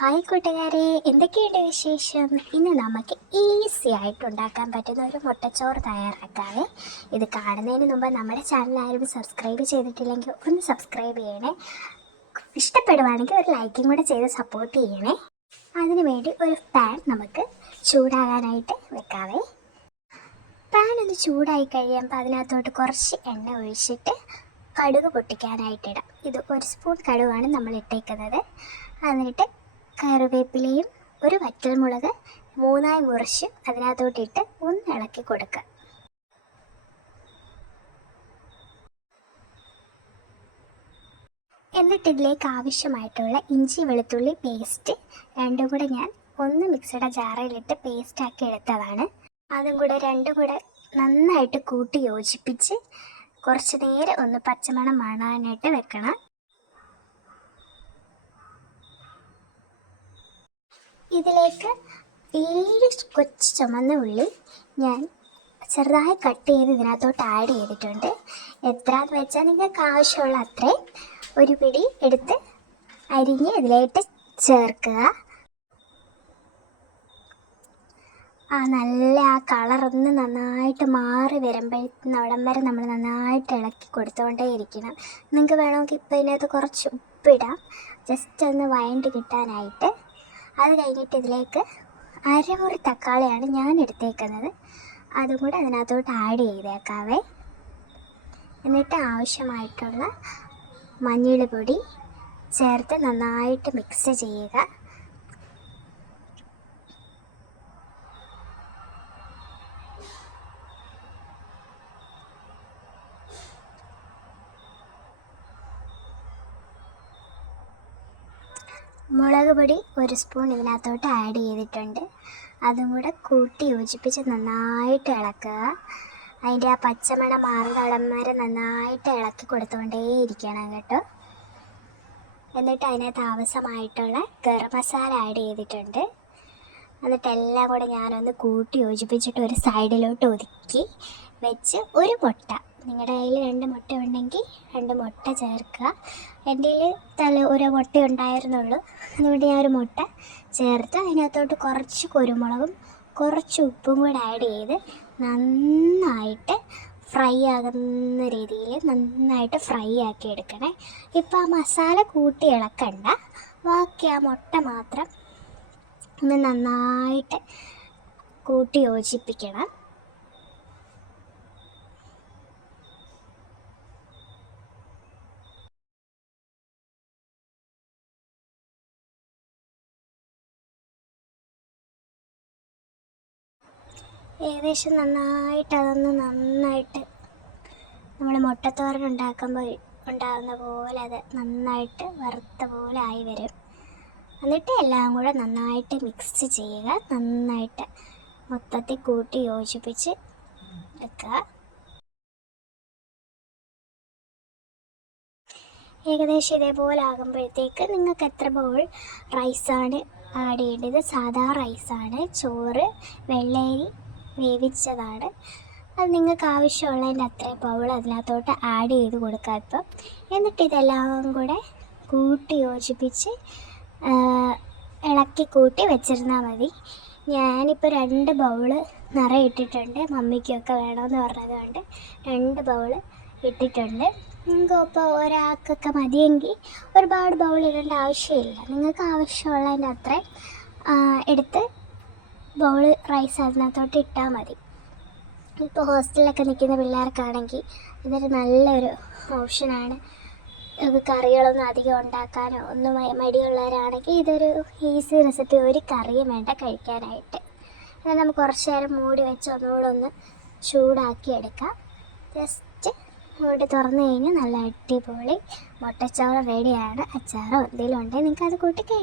Hi കൂട്ടുകാരെ, എന്തൊക്കെയുണ്ട് വിശേഷം? ഇന്ന് നമുക്ക് ഈസി ആയിട്ട് ഉണ്ടാക്കാൻ പറ്റുന്ന ഒരു മുട്ടച്ചോറ് തയ്യാറാക്കാവേ. ഇത് കാണുന്നതിന് മുമ്പ് നമ്മുടെ ചാനൽ ആരും സബ്സ്ക്രൈബ് ചെയ്തിട്ടില്ലെങ്കിൽ ഒന്ന് സബ്സ്ക്രൈബ് ചെയ്യണേ. ഇഷ്ടപ്പെടുവാണെങ്കിൽ ഒരു ലൈക്കും കൂടെ ചെയ്ത് സപ്പോർട്ട് ചെയ്യണേ. അതിനു വേണ്ടി ഒരു പാൻ നമുക്ക് ചൂടാകാനായിട്ട് വെക്കാവേ. പാൻ ഒന്ന് ചൂടായി കഴിയുമ്പോൾ അതിനകത്തോട്ട് കുറച്ച് എണ്ണ ഒഴിച്ചിട്ട് കടുക് പൊട്ടിക്കാനായിട്ടിടാം. ഇത് 1 സ്പൂൺ കടുവാണ് നമ്മൾ ഇട്ടേക്കുന്നത്. എന്നിട്ട് കറിവേപ്പിലയും ഒരു വറ്റൽമുളക് 3ആയി മുറിച്ച് അതിനകത്തോട്ടിട്ട് ഒന്ന് ഇളക്കി കൊടുക്കുക. എന്നിട്ട് ഇതിലേക്ക് ആവശ്യമായിട്ടുള്ള ഇഞ്ചി വെളുത്തുള്ളി പേസ്റ്റ് രണ്ടും കൂടെ ഞാൻ ഒന്ന് മിക്സിയുടെ ജാറിലിട്ട് പേസ്റ്റാക്കി എടുത്തതാണ്. അതും കൂടെ രണ്ടും കൂടെ നന്നായിട്ട് കൂട്ടി യോജിപ്പിച്ച് കുറച്ച് നേരം ഒന്ന് പച്ചമണം മാറാനായിട്ട് വെക്കണം. ഇതിലേക്ക് 7 കൊച്ചു ചുമന്ന ഉള്ളി ഞാൻ ചെറുതായി കട്ട് ചെയ്ത് ഇതിനകത്തോട്ട് ആഡ് ചെയ്തിട്ടുണ്ട്. എത്രയെന്ന് വെച്ചാൽ നിങ്ങൾക്ക് ആവശ്യമുള്ള അത്രയും ഒരു പിടി എടുത്ത് അരിഞ്ഞ് ഇതിലേക്ക് ചേർക്കുക. നല്ല കളറൊന്ന് നന്നായിട്ട് മാറി വരുമ്പോഴത്തേനോടം വരെ നമ്മൾ നന്നായിട്ട് ഇളക്കി കൊടുത്തുകൊണ്ടേ ഇരിക്കണം. നിങ്ങൾക്ക് വേണമെങ്കിൽ ഇപ്പോൾ ഇതിനകത്ത് കുറച്ച് ഉപ്പിടാം, ജസ്റ്റ് ഒന്ന് വഴണ്ട് കിട്ടാനായിട്ട്. അത് കഴിഞ്ഞിട്ട് ഇതിലേക്ക് അരമുറി തക്കാളിയാണ് ഞാൻ എടുത്തേക്കുന്നത്, അതും കൂടെ അതിനകത്തോട്ട് ആഡ് ചെയ്തേക്കാവേ. എന്നിട്ട് ആവശ്യമായിട്ടുള്ള മഞ്ഞൾപ്പൊടി ചേർത്ത് നന്നായിട്ട് മിക്സ് ചെയ്യുക. മുളക് പൊടി 1 സ്പൂൺ ഇതിനകത്തോട്ട് ആഡ് ചെയ്തിട്ടുണ്ട്. അതും കൂടെ കൂട്ടി യോജിപ്പിച്ച് നന്നായിട്ട് ഇളക്കുക. അതിൻ്റെ ആ പച്ചമണം മാറുന്നോളം വരെ നന്നായിട്ട് ഇളക്കി കൊടുത്തുകൊണ്ടേ ഇരിക്കണം കേട്ടോ. എന്നിട്ട് അതിനകത്ത് ആവശ്യമായിട്ടുള്ള ഗരം മസാല ആഡ് ചെയ്തിട്ടുണ്ട്. എന്നിട്ട് എല്ലാം കൂടെ ഞാനൊന്ന് കൂട്ടി യോജിപ്പിച്ചിട്ട് ഒരു സൈഡിലോട്ട് ഒതുക്കി വെച്ച് ഒരു മുട്ട, നിങ്ങളുടെ കയ്യിൽ 2 മുട്ട ഉണ്ടെങ്കിൽ 2 മുട്ട ചേർക്കുക. എൻ്റെ കയ്യിൽ ഒരു മുട്ട ഉണ്ടായിരുന്നുള്ളൂ, അതുകൊണ്ട് ഞാൻ ഒരു മുട്ട ചേർത്ത് അതിനകത്തോട്ട് കുറച്ച് കുരുമുളകും കുറച്ച് ഉപ്പും കൂടെ ആഡ് ചെയ്ത് നന്നായിട്ട് ഫ്രൈ ആകുന്ന രീതിയിൽ നന്നായിട്ട് ഫ്രൈ ആക്കി എടുക്കണേ. ഇപ്പോൾ ആ മസാല കൂട്ടി ഇളക്കണ്ട, ബാക്കി ആ മുട്ട മാത്രം ഒന്ന് നന്നായിട്ട് കൂട്ടി യോജിപ്പിക്കണം. ഏകദേശം നന്നായിട്ട് നമ്മൾ മുട്ടത്തോരൻ ഉണ്ടാക്കുമ്പോൾ ഉണ്ടാകുന്ന പോലെ അത് നന്നായിട്ട് വറുത്ത പോലെ ആയി വരും. എന്നിട്ട് എല്ലാം കൂടെ നന്നായിട്ട് മിക്സ് ചെയ്യുക. നന്നായിട്ട് മൊത്തത്തിൽ കൂട്ടി യോജിപ്പിച്ച് വെക്കുക. ഏകദേശം ഇതേപോലെ ആകുമ്പോഴത്തേക്ക് നിങ്ങൾക്ക് എത്ര ബൗൾ റൈസാണ് ആഡ് ചെയ്യേണ്ടത്? സാധാ റൈസാണ്, ചോറ് വെള്ളരി വേവിച്ചതാണ്. അത് നിങ്ങൾക്ക് ആവശ്യമുള്ളതിൻ്റെ അത്രയും ബൗൾ അതിനകത്തോട്ട് ആഡ് ചെയ്ത് കൊടുക്കുക ഇപ്പം. എന്നിട്ട് ഇതെല്ലാം കൂടെ കൂട്ടി യോജിപ്പിച്ച് ഇളക്കി കൂട്ടി വെച്ചിരുന്നാൽ മതി. ഞാനിപ്പോൾ 2 ബൗൾ നിറയെ ഇട്ടിട്ടുണ്ട്, മമ്മിക്കൊക്കെ വേണമെന്ന് പറഞ്ഞതുകൊണ്ട് 2 ബൗൾ ഇട്ടിട്ടുണ്ട്. നിങ്ങൾക്ക് ഇപ്പോൾ ഒരാൾക്കൊക്കെ മതിയെങ്കിൽ ഒരുപാട് ബൗൾ ഇടേണ്ട ആവശ്യമില്ല. നിങ്ങൾക്ക് ആവശ്യമുള്ളതിൻ്റെ അത്രയും എടുത്ത് ബൗൾ റൈസ് അതിനകത്തോട്ട് ഇട്ടാൽ മതി. ഇപ്പോൾ ഹോസ്റ്റലിലൊക്കെ നിൽക്കുന്ന പിള്ളേർക്കാണെങ്കിൽ ഇതൊരു നല്ലൊരു ഓപ്ഷനാണ്. കറികളൊന്നും അധികം ഉണ്ടാക്കാനോ ഒന്നും മടിയുള്ളവരാണെങ്കിൽ ഇതൊരു ഈസി റെസിപ്പി. ഒരു കറിയും വേണ്ട കഴിക്കാനായിട്ട്. എന്നാൽ നമുക്ക് കുറച്ച് നേരം മൂടി വെച്ച് ഒന്നുകൂടെ ഒന്ന് ചൂടാക്കി എടുക്കാം. ജസ്റ്റ് മൂടി തുറന്നു കഴിഞ്ഞാൽ നല്ല അടിപൊളി മുട്ടച്ചോറ് റെഡിയാണ്. അച്ചാറോ എന്തെങ്കിലും ഉണ്ടെങ്കിൽ നിങ്ങൾക്ക് അത് കൂട്ടി കഴിക്കാം.